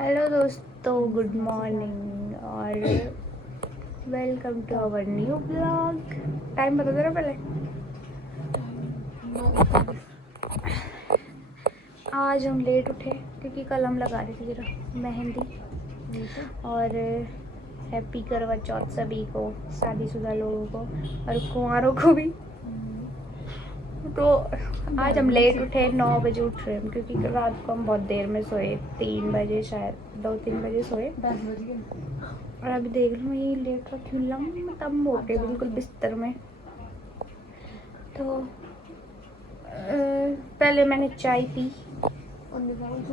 Hello दोस्तों, good morning और welcome to our new blog. Time बता दो ना पहले। आज हम लेट उठे क्योंकि कल हम लगा रहे थे जरा मेहंदी और हैप्पी करवा चौथ सभी को, शादीशुदा लोगों को और कुंवारों को भी। तो आज हम लेट उठे, 9 बजे उठ रहे हैं क्योंकि रात को हम बहुत देर में सोए, 3 बजे शायद 2-3 बजे सोए। 10 बजे और अभी देख लो ये लेट रखी हूँ लम मोटे बिल्कुल बिस्तर में। तो पहले मैंने चाय पी,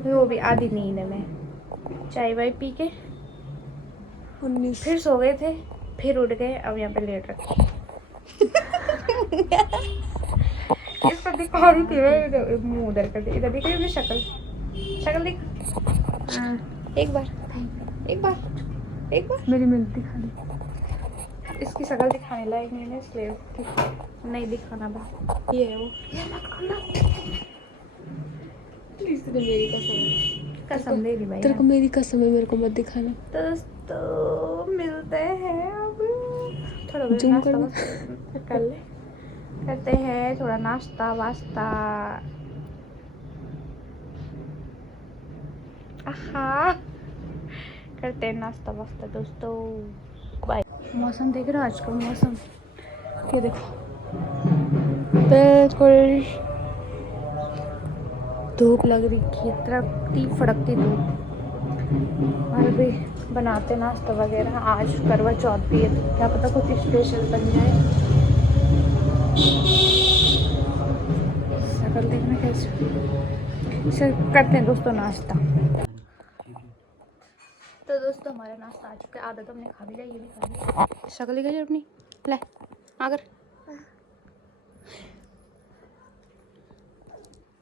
वो भी आधी नींद में चाय वाय पी के फिर सो गए थे, फिर उठ गए। अब यहाँ पे लेट रखे इसको दिखा रही थी, मुंह उधर कर दे, इधर दिख रही है शक्ल, शक्ल दिख। एक बार मेरी मिलती दिखा दी। इसकी शक्ल दिखाने लायक नहीं है इसलिए नहीं दिखाना बस। ये है वो, इसने मेरी कसम ले ली भाई। तेरे को मेरी कसम है, मेरे को मत दिखाना। दोस्तों मिलते हैं अब, थोड़ा जूम कर नाश्ता कर ले, करते हैं थोड़ा नाश्ता वास्ता। आहा, करते हैं नाश्ता वास्ता दोस्तों। बाय। मौसम देख रहे हो आज का मौसम, ये देखो बिल्कुल धूप लग रही है, तड़कती फड़कती धूप। और भी बनाते नाश्ता वगैरह, आज करवा चौथ भी है तो क्या पता कुछ स्पेशल बन जाए। शक्ल देखना कैसे। चल करते हैं दोस्तों नाश्ता। तो दोस्तों हमारा नाश्ता आ चुका है, आधा तो हमने खा भी लिया, ये भी खा लिया। शक्ल दिखाई अपनी, ले आकर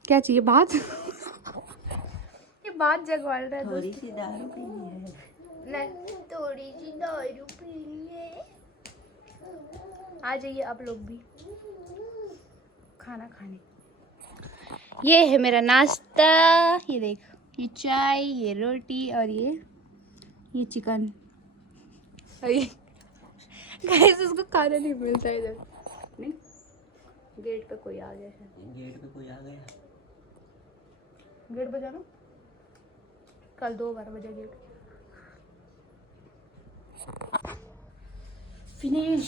क्या चाहिए बात ये बात जगवाल रहा है। थोड़ी सी दारू पीनी है, नहीं थोड़ी सी दारू पीनी है। आ जाइए आप लोग भी खाना खाने। ये है मेरा नाश्ता, ये देखो, ये चाय, ये रोटी और ये चिकन। गाइस उसको खाना नहीं मिलता इधर। नहीं, गेट पे कोई आ गया है, गेट बजाना। कल 2 बार बजा गेट। फिनिश।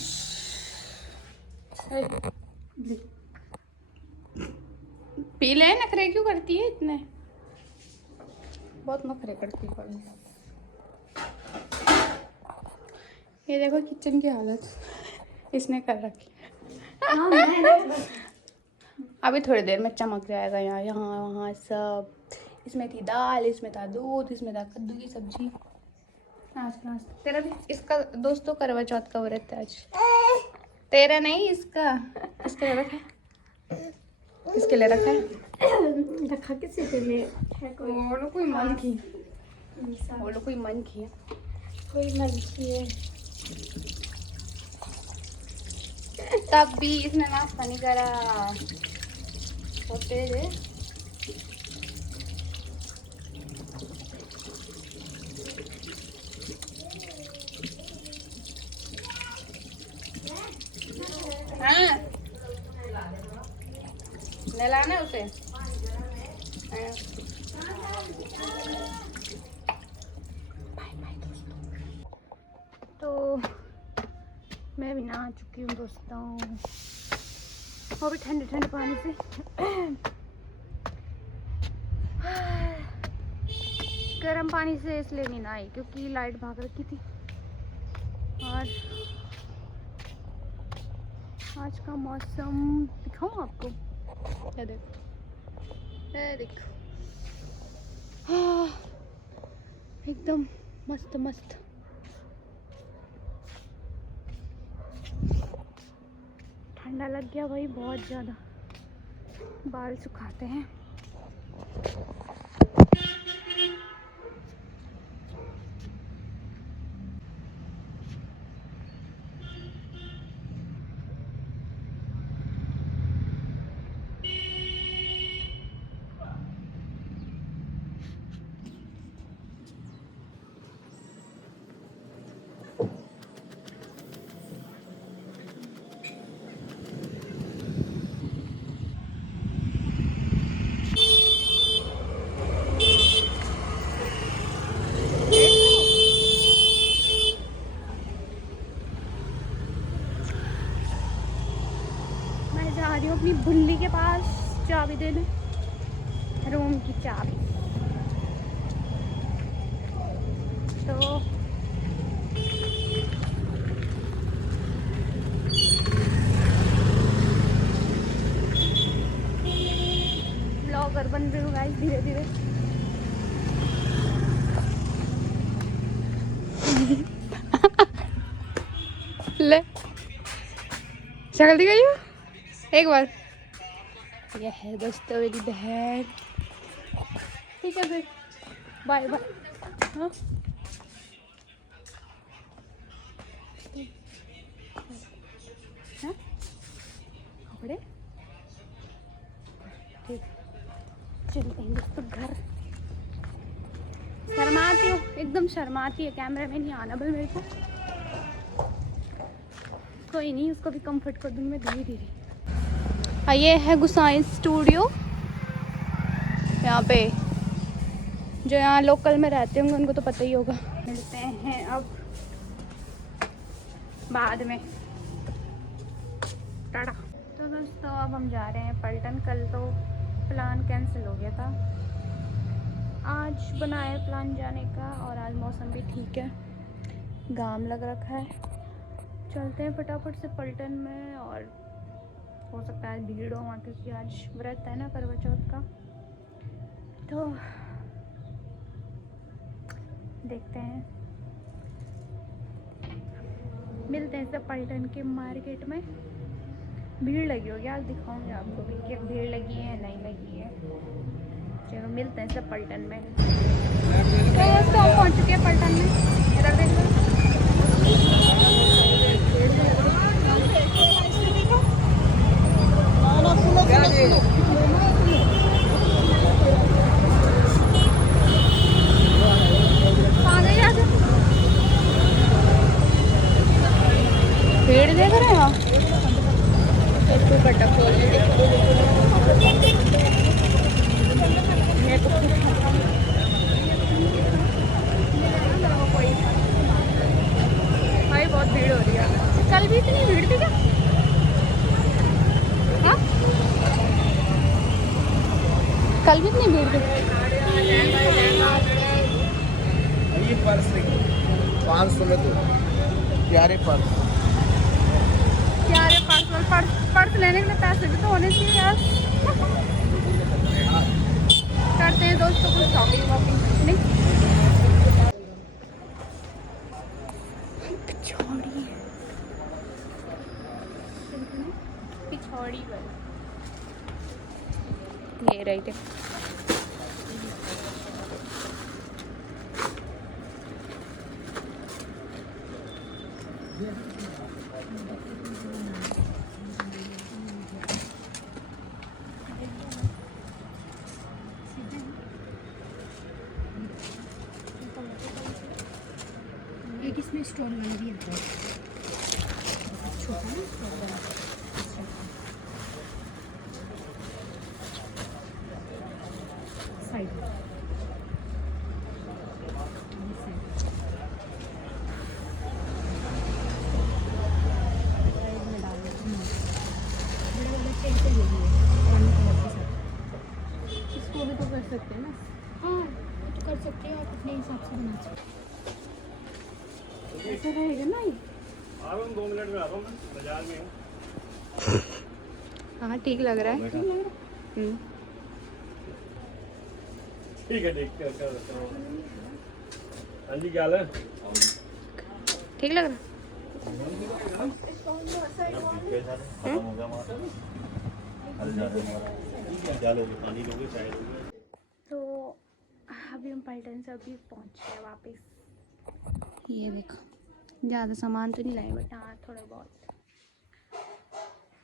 पी ले, नखरे क्यों करती है इतने, बहुत नखरे करती है। ये देखो किचन की हालत इसने कर रखी है। अभी थोड़ी देर में चमक जाएगा, यहाँ यहाँ वहाँ सब। इसमें थी दाल, इसमें था दूध, इसमें था कद्दू की सब्जी। आज नाश्ता तेरा भी, इसका दोस्तों करवा चौथ का व्रत है आज। तेरा नहीं, इसका। किसके लिए रखा है, किसके लिए रखा है, रखा किसी के लिए है। कोई मन की, बोलो कोई मन की है, कोई मन की है। तब भी इसने नाश्ता नहीं करा, होते है। हाँ नहलाना उसे। हाँ। तो मैं भी नहा चुकी हूँ दोस्तों, वो भी ठंडे ठंडे पानी से। गर्म पानी से इसलिए नहीं नहाई क्योंकि लाइट भाग रखी थी। और आज का मौसम दिखाऊं आपको, क्या देखो, एकदम मस्त मस्त। ठंडा लग गया भाई बहुत ज़्यादा, बाल सुखाते हैं। चाबी देने, रूम की चाबी। तो ब्लॉगर बन रही हूँ गाइस धीरे धीरे। ले शक्ल दिखाई हो एक बार। ये है दोस्तों मेरी बहन। ठीक है फिर बाय बाय। हाँ हाँ कपड़े ठीक चलते हैं दोस्तों घर। शर्माती हो एकदम, शर्माती है कैमरे में नहीं आना भाई मेरे को। कोई नहीं, उसको भी कंफर्ट कर दूंगी मैं धीरे धीरे। ये है गुसाई स्टूडियो। यहाँ पे जो यहाँ लोकल में रहते होंगे उनको तो पता ही होगा। मिलते हैं अब बाद में, टाटा। तो दोस्तों अब हम जा रहे हैं पलटन। कल तो प्लान कैंसिल हो गया था, आज बनाया प्लान जाने का और आज मौसम भी ठीक है, घाम लग रखा है। चलते हैं फटाफट से पलटन में। और हो सकता है भीड़ हो वहाँ क्योंकि आज व्रत है ना करवा चौथ का। तो देखते हैं, मिलते हैं सब पलटन के मार्केट में। भीड़ लगी होगी, आज दिखाऊंगी आपको भी कि भीड़ लगी है या नहीं लगी है। चलो मिलते हैं सब पलटन में। तो दोस्तों हम पहुँच चुके हैं पलटन में। इधर देखो भीड़ देख रहे हो। भाई बहुत भीड़ हो रही है। कल भी इतनी भीड़ थी क्या? हाँ कल भी इतनी भीड़ थी। ये पर्स 500 में दो प्यारे पर्स। प्यारे पर्स लेने के लिए पैसे भी तो होने चाहिए यार। करते हैं दोस्तों कुछ शॉपिंग वॉपिंग। नहीं पिछौड़ी ये रही थे। एक इसमें स्टॉल वाला भी आता है, छोटा ना स्टॉल वाला। साइड में इसको भी तो कर सकते हैं ना। हाँ तो कर सकते हैं, आप अपने हिसाब से बना सकते हैं। ऐसा रहेगा ना ये। 2 मिनट में आता हूँ, बाजार में हूँ। हाँ ठीक लग रहा है। ठीक है देख कर हाँ जी क्या हाल है? ठीक लग रहा है। तो अभी हम पलटन से अभी पहुँच गए वापस। ये देखो ज़्यादा सामान तो नहीं लाए बट हाँ थोड़ा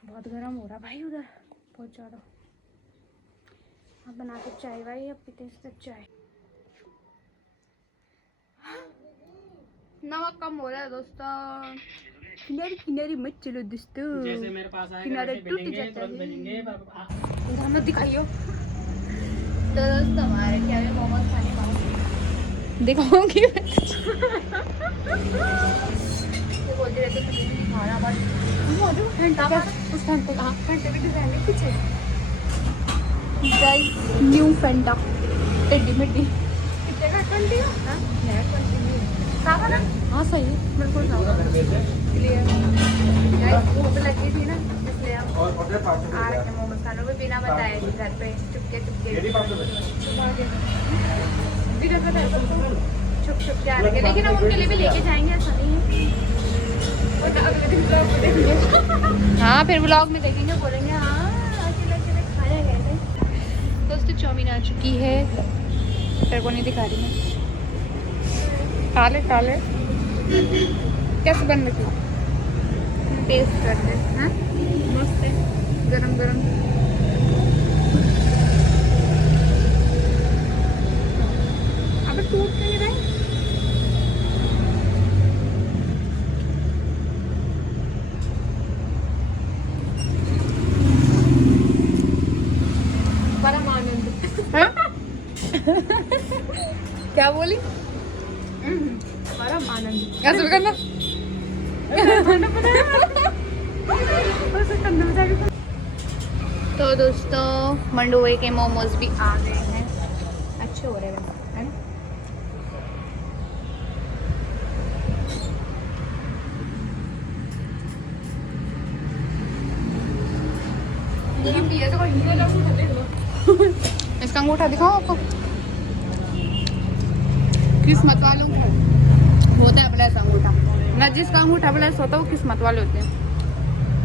बहुत गर्म हो रहा भाई उधर बहुत ज़्यादा। अब बना के चाय वाई अब पीते हैं चाय। नमक कम हो रहा है दोस्तों। किनारे मत चलो दोस्तों, जैसे मेरे पास आएगा किनारे वैसे टूट मिलेंगे, जाता तुरंत है। मिलेंगे। इधर मत दिखाइयो। तो दोस्तों हमारे क्या है मोमोज खाने वाले दिखाऊंगी बोल रहे थे खाना बस घंटा उस घंटे का घंटे भी डिजाइन पीछे गाइस न्यू फैंटा टेडी मेडी हाँ सही है बिल्कुल भूख लगी थी ना इसलिए हम आ रखे मोमोज खाने को बिना बताए थे घर पे चुपके छुप के आ रखे, लेकिन हम उनके लिए भी लेके जाएंगे, ऐसा नहीं है। और अगले दिन ब्लॉग में देखेंगे। हाँ फिर ब्लॉग में देखेंगे, बोलेंगे हाँ अकेले खाया गए थे। दोस्तों चाउमीन आ चुकी है, तेरे को नहीं दिखा रही मैं। खा ले कैसे बन रही टेस्ट करते हैं, मस्त है गरम गरम। अब टूट नहीं रहे। परम आनंद। क्या बोली? परम आनंद। ऐसे भी करना। तो दोस्तों मंडोए के मोमोज भी आ गए हैं, अच्छे हो रहे हैं है ना। इसका अंगूठा दिखाओ आपको, किस्मत वालों होता है प्लस अंगूठा ना, जिसका अंगूठा प्लस होता है वो किस्मत वाले होते हैं।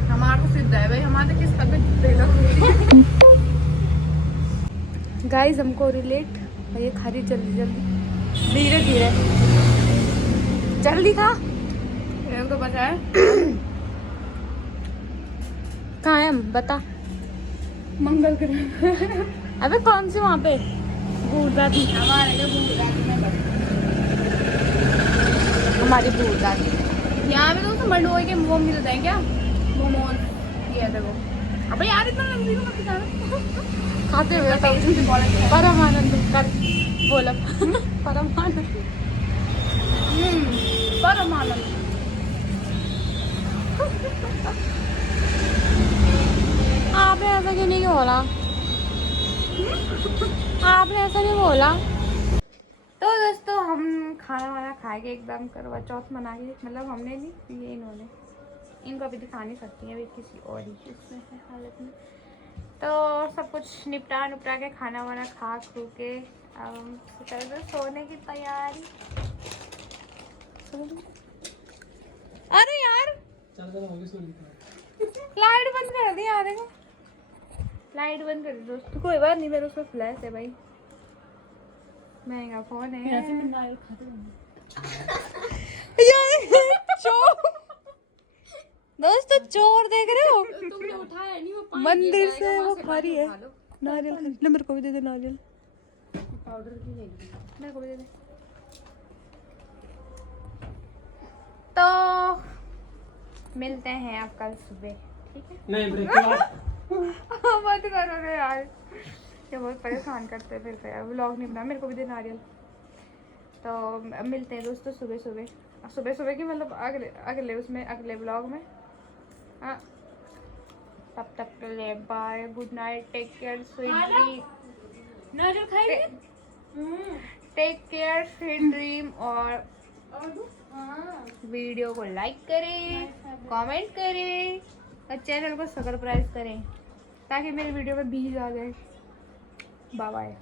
हमारा तो सिद्ध है भाई, हमारे किस्मत में गाइस हमको रिलेट ये खा रही जल्दी जल्दी धीरे धीरे जल्दी खा, तो बता है कहाँ है हम बता। मंगल ग्रह। अबे कौन सी वहाँ पे भूत दादी, हमारी भूत दादी। यहाँ पे तो मंडोए के वो मिलते हैं क्या मोमोज, ये देखो। अबे यार इतना लंबी को मत जाना, खाते हुए परम आनंद कर बोला। परम आनंद परम आनंद। आपने ऐसा क्यों नहीं बोला? आपने ऐसा नहीं बोला। तो दोस्तों हम खाना वाना खा के एकदम करवा चौथ मना के, मतलब हमने नहीं ये इन्होंने, इनको अभी दिखा नहीं सकती है, अभी किसी और ही चीज़ में है हालत में। तो सब कुछ निपटा के खाना वाना खा खू के सोने की तैयारी। अरे यार लाइट बंद कर दी यार, देखो लाइट बंद कर दी दोस्तों। कोई बात नहीं, मेरे उसमें फ्लैश है भाई, महंगा फोन है। दोस्तों चोर देख रहे हो, तुमने उठाया नहीं, वो मंदिर से वो खा रही है नारियल। ले मेरे को भी दे दे नारियल, पाउडर की लेगी। मेरे को भी दे दे। तो मिलते हैं आप कल सुबह, ठीक है? नहीं ब्रेक के बाद मत करो रे यार, ये बहुत परेशान करते हैं फिर यार, व्लॉग नहीं बना। मेरे को भी दे नारियल। तो मिलते हैं दोस्तों सुबह की, मतलब अगले उसमें अगले व्लॉग में। हाँ तब तक के लिए bye, good night, take care, sweet dream, नारियल खाएंगे? Take care, sweet dream. और वीडियो को लाइक करें, कमेंट करें और चैनल को सब्सक्राइब करें ताकि मेरी वीडियो में व्यूज आ जाए। Bye bye.